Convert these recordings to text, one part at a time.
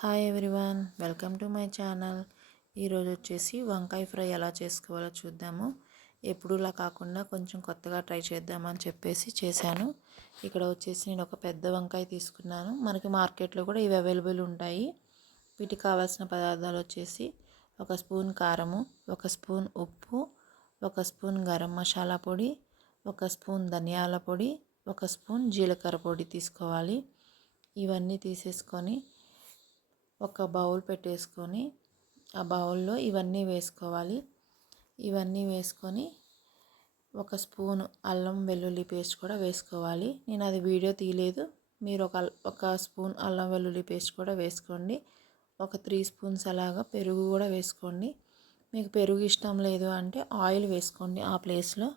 Hi everyone, welcome to my channel. ఈరోజు వచ్చేసి వంకాయ ఫ్రై ఎలా చేసుకోవాలో చూద్దాము. ఎప్పుడులా కాకుండా కొంచెం కొత్తగా ట్రై చేద్దామని చెప్పేసి చేశాను. ఇక్కడ వచ్చేసి నేను ఒక పెద్ద వంకాయ తీసుకున్నాను. మనకి మార్కెట్లో కూడా ఇవి అవైలబుల్ ఉంటాయి. వీటికి కావాల్సిన పదార్థాలు వచ్చేసి ఒక స్పూన్ కారము, ఒక స్పూన్ ఉప్పు, ఒక స్పూన్ గరం మసాలా పొడి, ఒక స్పూన్ ధనియాల పొడి, ఒక స్పూన్ జీలకర్ర పొడి తీసుకోవాలి. ఇవన్నీ తీసేసుకొని ఒక బౌల్ పెట్టేసుకొని ఆ బౌల్లో ఇవన్నీ వేసుకోవాలి. ఇవన్నీ వేసుకొని ఒక స్పూన్ అల్లం వెల్లుల్లి పేస్ట్ కూడా వేసుకోవాలి. నేను అది వీడియో తీయలేదు. మీరు ఒక స్పూన్ అల్లం వెల్లుల్లి పేస్ట్ కూడా వేసుకోండి. ఒక 3 స్పూన్స్ అలాగా పెరుగు కూడా వేసుకోండి. మీకు పెరుగు ఇష్టం లేదు అంటే ఆయిల్ వేసుకోండి. ఆ ప్లేస్లో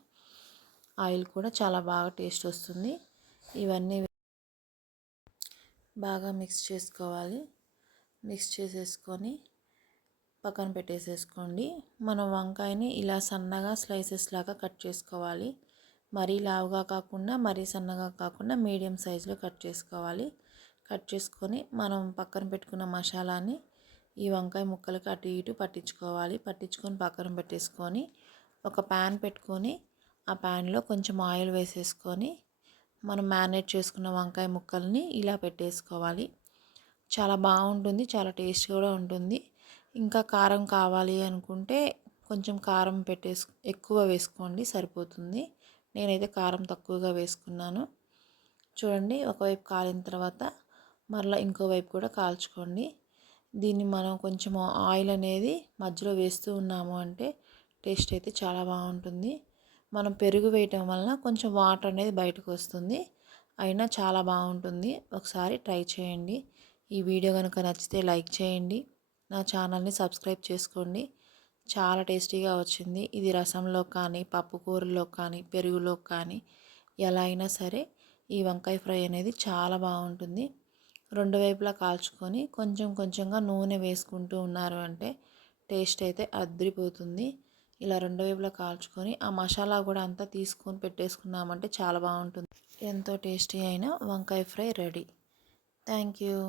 ఆయిల్ కూడా చాలా బాగా టేస్ట్ వస్తుంది. ఇవన్నీ బాగా మిక్స్ చేసుకోవాలి. మిక్స్ చేసేసుకొని పక్కన పెట్టేసేసుకోండి. మనం వంకాయని ఇలా సన్నగా స్లైసెస్ లాగా కట్ చేసుకోవాలి. మరీ లావుగా కాకుండా మరీ సన్నగా కాకుండా మీడియం సైజులో కట్ చేసుకోవాలి. కట్ చేసుకొని మనం పక్కన పెట్టుకున్న మసాలాని ఈ వంకాయ ముక్కలకి అటు ఇటు పట్టించుకోవాలి. పట్టించుకొని పక్కన పెట్టేసుకొని ఒక ప్యాన్ పెట్టుకొని ఆ ప్యాన్లో కొంచెం ఆయిల్ వేసేసుకొని మనం మ్యారినేట్ చేసుకున్న వంకాయ ముక్కల్ని ఇలా పెట్టేసుకోవాలి. చాలా బాగుంటుంది, చాలా టేస్ట్ కూడా ఉంటుంది. ఇంకా కారం కావాలి అనుకుంటే కొంచెం కారం ఎక్కువ వేసుకోండి, సరిపోతుంది. నేనైతే కారం తక్కువగా వేసుకున్నాను. చూడండి, ఒకవైపు కాలిన తర్వాత మరలా ఇంకోవైపు కూడా కాల్చుకోండి. దీన్ని మనం కొంచెం ఆయిల్ అనేది మధ్యలో వేస్తూ ఉన్నాము అంటే టేస్ట్ అయితే చాలా బాగుంటుంది. మనం పెరుగు వేయటం వలన కొంచెం వాటర్ అనేది బయటకు వస్తుంది, అయినా చాలా బాగుంటుంది. ఒకసారి ట్రై చేయండి. ఈ వీడియో కనుక నచ్చితే లైక్ చేయండి. నా ఛానల్ని సబ్స్క్రైబ్ చేసుకోండి. చాలా టేస్టీగా వచ్చింది. ఇది రసంలో కానీ, పప్పు కూరలో కానీ, పెరుగులో కానీ ఎలా అయినా సరే ఈ వంకాయ ఫ్రై అనేది చాలా బాగుంటుంది. రెండు వైపులా కాల్చుకొని కొంచెం కొంచెంగా నూనె వేసుకుంటూ ఉన్నారు అంటే టేస్ట్ అయితే అద్రిపోతుంది. ఇలా రెండు వైపులా కాల్చుకొని ఆ మసాలా కూడా అంతా తీసుకొని పెట్టేసుకున్నామంటే చాలా బాగుంటుంది. ఎంతో టేస్టీ అయిన వంకాయ ఫ్రై రెడీ. Thank you.